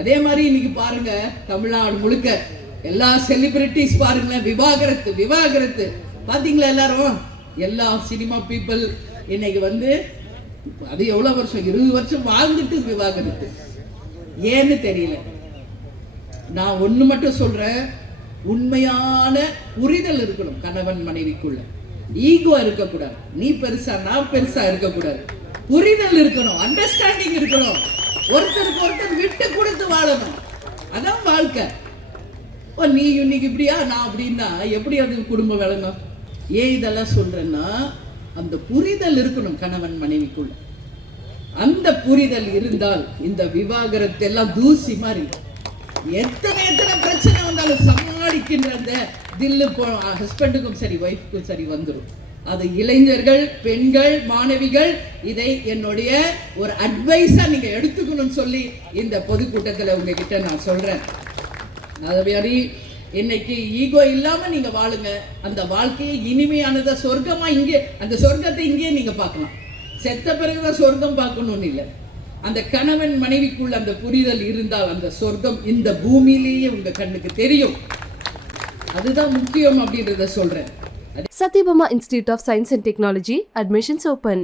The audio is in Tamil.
அதே மாதிரி இன்னைக்கு பாருங்க, தமிழ்நாடு முழுக்க எல்லா செலிபிரிட்டிஸ் பாருங்களேன், விவாகரத்து விவாகரத்து. பாத்தீங்களா எல்லாரும்? எல்லா சினிமா பீப்புள் இன்னைக்கு வந்து அது எவ்வளவு வருஷம், 20 வருஷம் வாழ்ந்துட்டு விவாகரத்து. ஏன்னு தெரியல. நான் ஒண்ணு மட்டும் சொல்றேன், உண்மையான புரிதல் இருக்கணும் கணவன் மனைவிக்குள்ள. ஈகோ இருக்கக்கூடாது, நீ பெருசா நான் பெருசா இருக்கக்கூடாது. புரிதல் இருக்கணும், அண்டர்ஸ்டாண்டிங் இருக்கணும், ஒருத்தருக்கு ஒருத்தர் விட்டு கொடுத்து வாழணும். அதான் வாழ்க்கை. நீ இன்னைக்கு இப்படியா நான் அப்படின்னா எப்படி அது குடும்பம் விளங்கும்? ஏன் இதெல்லாம் சொல்றேன்னா, அந்த புரிதல் இருக்கணும் கணவன் மனைவிக்குள்ள. அந்த புரிதல் இருந்தால் இந்த விவாகரத்து எல்லாம் தூசி மாதிரி. எத்தனை எத்தனை பிரச்சனை வந்தாலும் சமாளிக்கின்ற அந்த தில்லு ஹஸ்பண்டுக்கும் சரி ஒய்ஃப்க்கும் சரி வந்துடும். அது இளைஞர்கள், பெண்கள், மாணவிகள் இதை என்னுடைய ஒரு அட்வைஸா நீங்க எடுத்துக்கணும்னு சொல்லி இந்த பொதுக்கூட்டத்தில் உங்ககிட்ட நான் சொல்றேன். அது இன்னைக்கு ஈகோ இல்லாம நீங்க வாழுங்க. அந்த வாழ்க்கையை இனிமையானதா சொர்க்கமா இங்கே, அந்த சொர்க்கத்தை இங்கே நீங்க பார்க்கலாம். செத்த பிறகுதான் சொர்க்கம் பார்க்கணும்னு இல்லை. அந்த கணவன் மனைவிக்குள்ள அந்த புரிதல் இருந்தால் அந்த சொர்க்கம் இந்த பூமியிலேயே உங்க கண்ணுக்கு தெரியும். அதுதான் முக்கியம் அப்படின்றத சொல்றேன். Satyabama Institute of Science and Technology, admissions open.